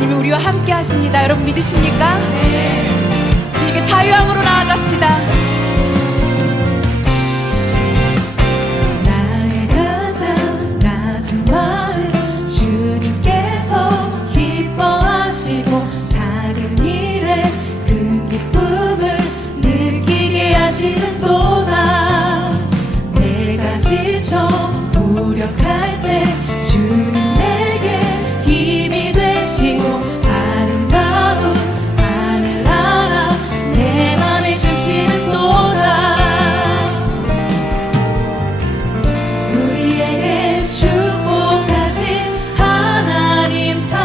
주님이 우리와 함께 하십니다. 여러분 믿으십니까? 주님께 자유함으로 나아갑시다. 나의 가장 낮은 마음 주님께서 기뻐하시고 작은 일에 큰 기쁨을 느끼게 하시는도다. 내가 지쳐 무력할 때 주님 내게 힘이 되시고 아름다운 하늘나라 내 맘에 주시는도다. 우리에게 축복하신 하나님 사랑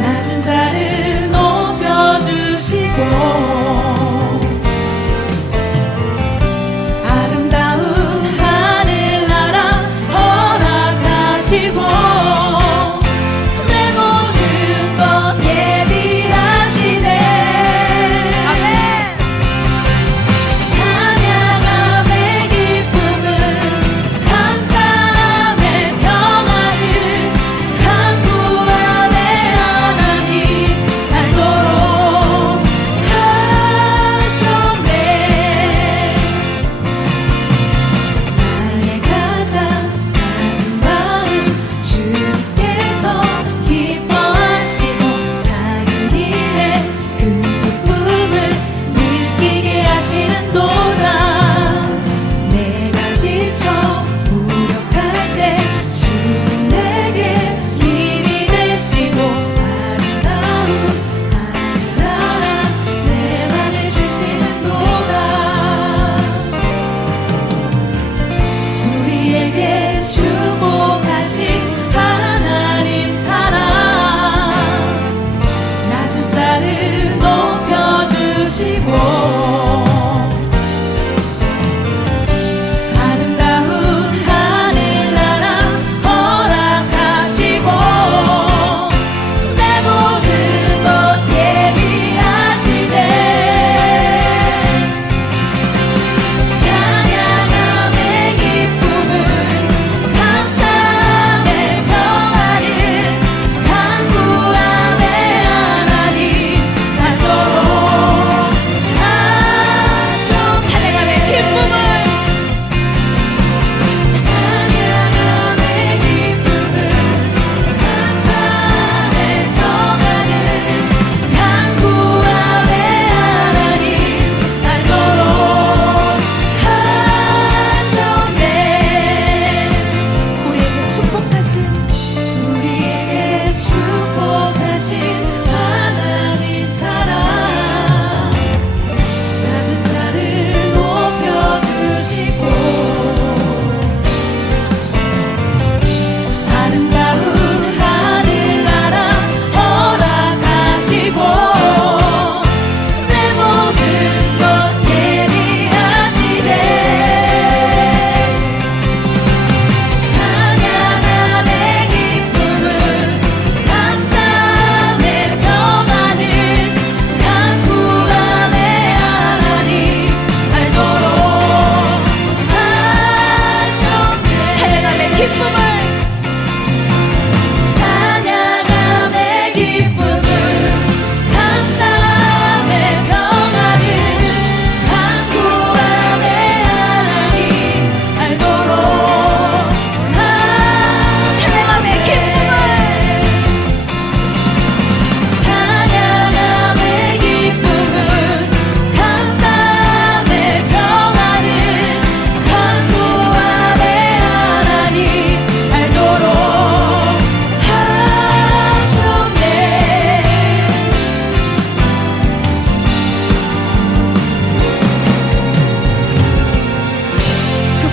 낮은 자를 높여주시고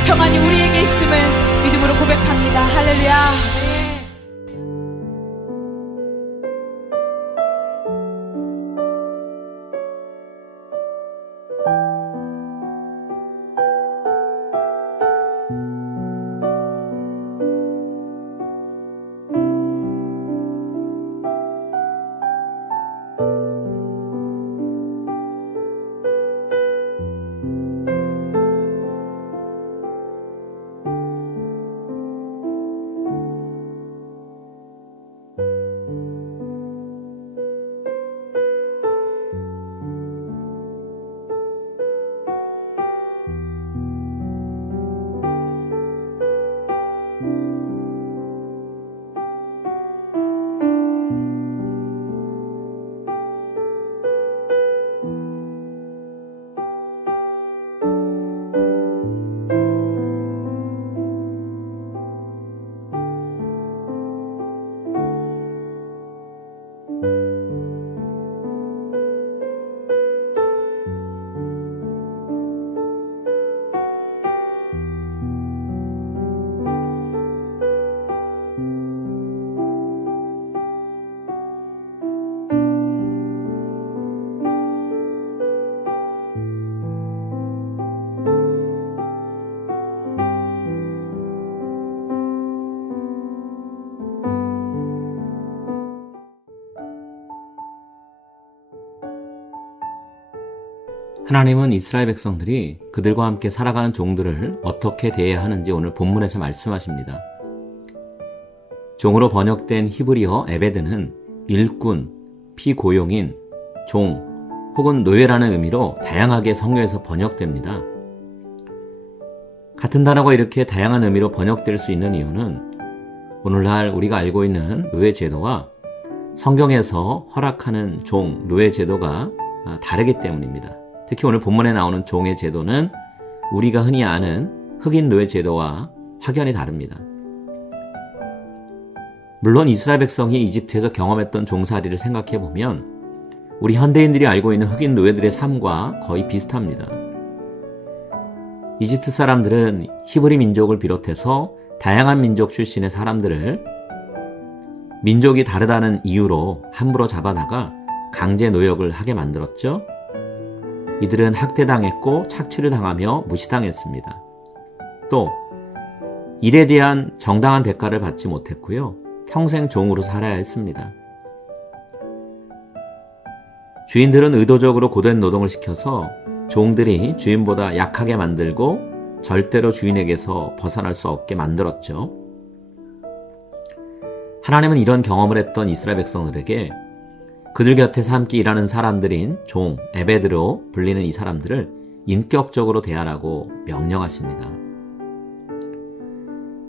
평안이 우리에게 있음을 믿음으로 고백합니다. 할렐루야. 하나님은 이스라엘 백성들이 그들과 함께 살아가는 종들을 어떻게 대해야 하는지 오늘 본문에서 말씀하십니다. 종으로 번역된 히브리어 에베드는 일꾼, 피고용인, 종 혹은 노예라는 의미로 다양하게 성경에서 번역됩니다. 같은 단어가 이렇게 다양한 의미로 번역될 수 있는 이유는 오늘날 우리가 알고 있는 노예 제도와 성경에서 허락하는 종, 노예 제도가 다르기 때문입니다. 특히 오늘 본문에 나오는 종의 제도는 우리가 흔히 아는 흑인 노예 제도와 확연히 다릅니다. 물론 이스라엘 백성이 이집트에서 경험했던 종살이를 생각해보면 우리 현대인들이 알고 있는 흑인 노예들의 삶과 거의 비슷합니다. 이집트 사람들은 히브리 민족을 비롯해서 다양한 민족 출신의 사람들을 민족이 다르다는 이유로 함부로 잡아다가 강제 노역을 하게 만들었죠. 이들은 학대당했고 착취를 당하며 무시당했습니다. 또 일에 대한 정당한 대가를 받지 못했고요. 평생 종으로 살아야 했습니다. 주인들은 의도적으로 고된 노동을 시켜서 종들이 주인보다 약하게 만들고 절대로 주인에게서 벗어날 수 없게 만들었죠. 하나님은 이런 경험을 했던 이스라엘 백성들에게 그들 곁에서 함께 일하는 사람들인 종, 에베드로 불리는 이 사람들을 인격적으로 대하라고 명령하십니다.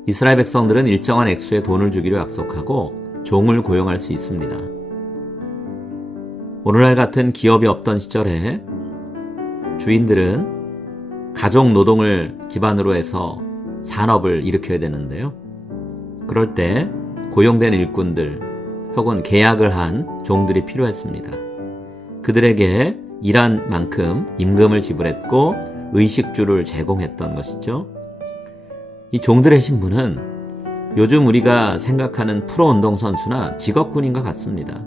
이스라엘 백성들은 일정한 액수의 돈을 주기로 약속하고 종을 고용할 수 있습니다. 오늘날 같은 기업이 없던 시절에 주인들은 가족 노동을 기반으로 해서 산업을 일으켜야 되는데요. 그럴 때 고용된 일꾼들 혹은 계약을 한 종들이 필요했습니다. 그들에게 일한 만큼 임금을 지불했고 의식주를 제공했던 것이죠. 이 종들의 신분은 요즘 우리가 생각하는 프로운동 선수나 직업군인과 같습니다.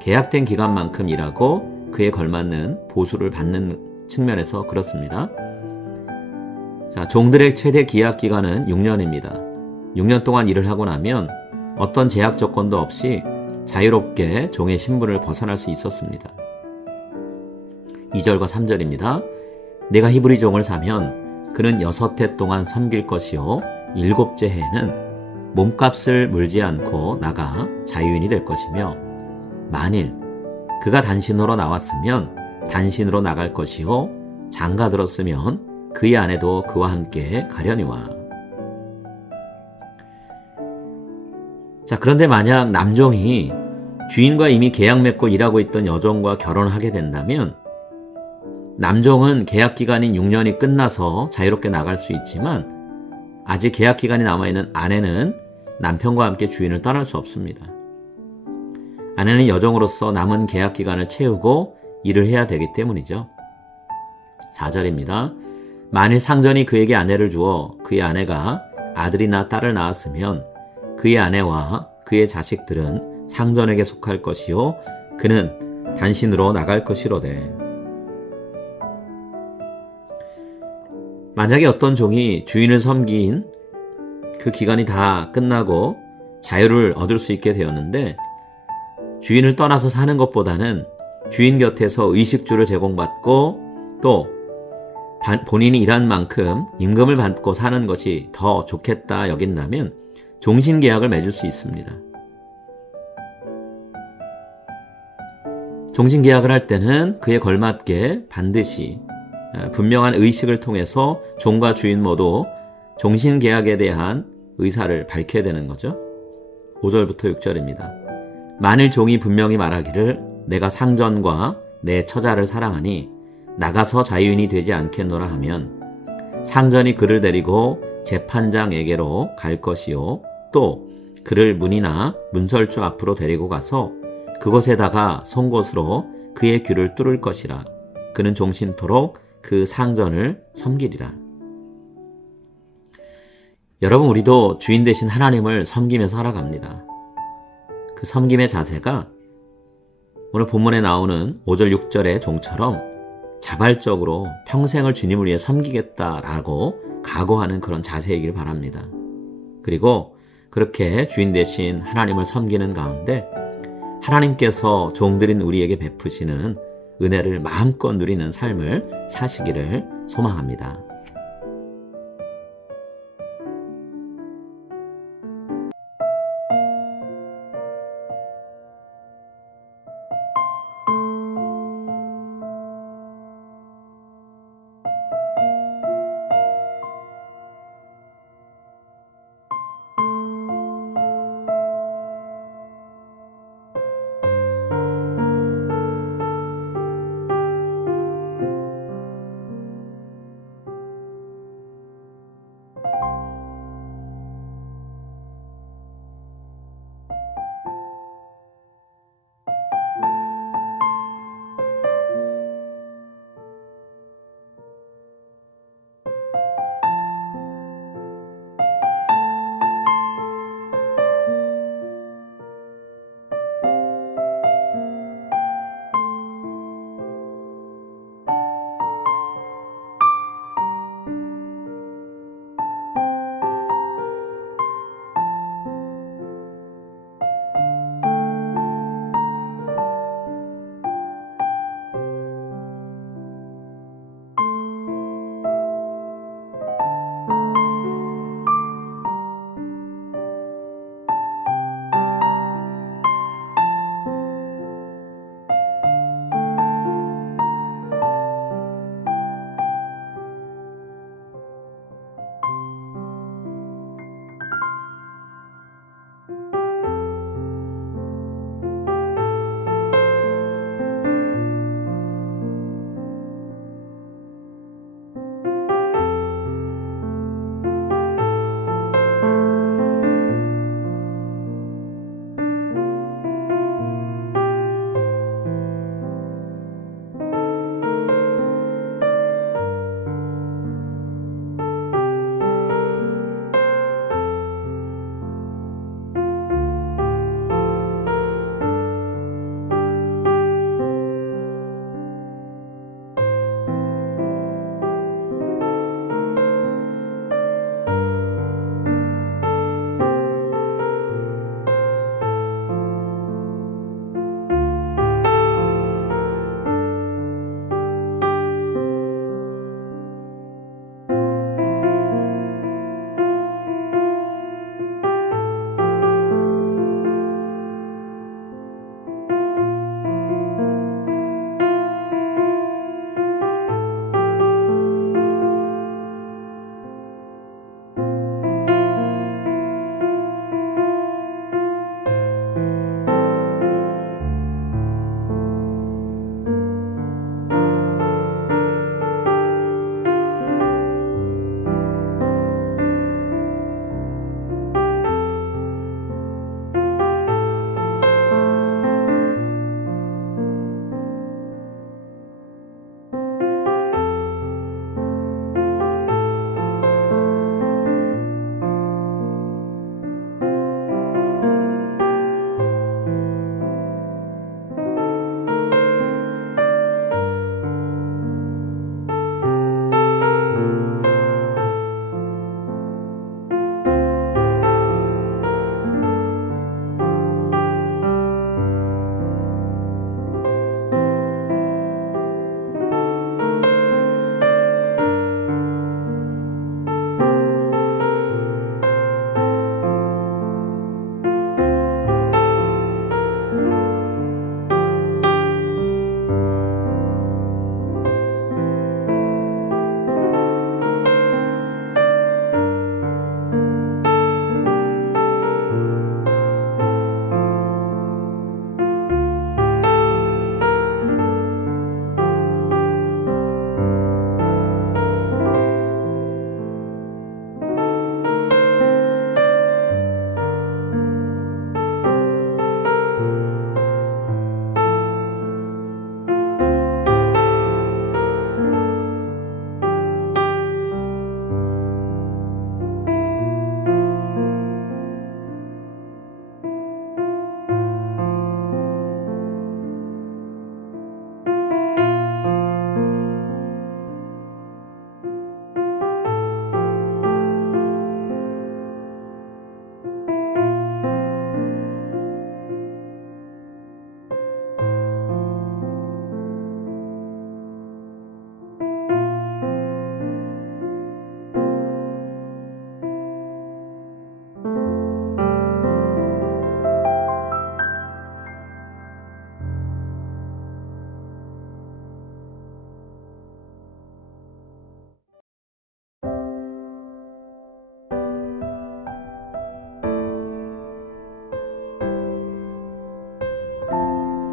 계약된 기간만큼 일하고 그에 걸맞는 보수를 받는 측면에서 그렇습니다. 자, 종들의 최대 계약 기간은 6년입니다. 6년 동안 일을 하고 나면 어떤 제약 조건도 없이 자유롭게 종의 신분을 벗어날 수 있었습니다. 2절과 3절입니다. 내가 히브리 종을 사면 그는 6해 동안 섬길 것이요 7째 해에는 몸값을 물지 않고 나가 자유인이 될 것이며 만일 그가 단신으로 나왔으면 단신으로 나갈 것이요 장가 들었으면 그의 아내도 그와 함께 가려니와. 자, 그런데 만약 남종이 주인과 이미 계약 맺고 일하고 있던 여종과 결혼하게 된다면 남종은 계약 기간인 6년이 끝나서 자유롭게 나갈 수 있지만 아직 계약 기간이 남아있는 아내는 남편과 함께 주인을 떠날 수 없습니다. 아내는 여종으로서 남은 계약 기간을 채우고 일을 해야 되기 때문이죠. 4절입니다. 만일 상전이 그에게 아내를 주어 그의 아내가 아들이나 딸을 낳았으면 그의 아내와 그의 자식들은 상전에게 속할 것이요 그는 단신으로 나갈 것이로되. 만약에 어떤 종이 주인을 섬긴 그 기간이 다 끝나고 자유를 얻을 수 있게 되었는데 주인을 떠나서 사는 것보다는 주인 곁에서 의식주를 제공받고 또 본인이 일한 만큼 임금을 받고 사는 것이 더 좋겠다 여긴다면 종신계약을 맺을 수 있습니다. 종신계약을 할 때는 그에 걸맞게 반드시 분명한 의식을 통해서 종과 주인 모두 종신계약에 대한 의사를 밝혀야 되는 거죠. 5절부터 6절입니다. 만일 종이 분명히 말하기를 내가 상전과 내 처자를 사랑하니 나가서 자유인이 되지 않겠노라 하면 상전이 그를 데리고 재판장에게로 갈 것이요 또 그를 문이나 문설주 앞으로 데리고 가서 그곳에다가 송곳으로 그의 귀를 뚫을 것이라. 그는 종신토록 그 상전을 섬기리라. 여러분, 우리도 주인 되신 하나님을 섬기며 살아갑니다. 그 섬김의 자세가 오늘 본문에 나오는 5절 6절의 종처럼 자발적으로 평생을 주님을 위해 섬기겠다라고 각오하는 그런 자세이길 바랍니다. 그리고 그렇게 주인 되신 하나님을 섬기는 가운데 하나님께서 종들인 우리에게 베푸시는 은혜를 마음껏 누리는 삶을 사시기를 소망합니다.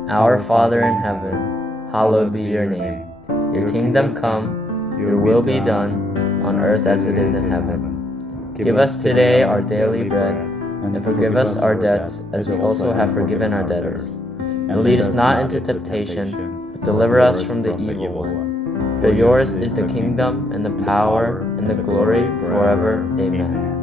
Our Father in heaven, hallowed be your name. Your kingdom come, your will be done, on earth as it is in heaven. Give us today our daily bread, and forgive us our debts as we also have forgiven our debtors. And lead us not into temptation, but deliver us from the evil one. For yours is the kingdom, and the power, and the glory forever. Amen.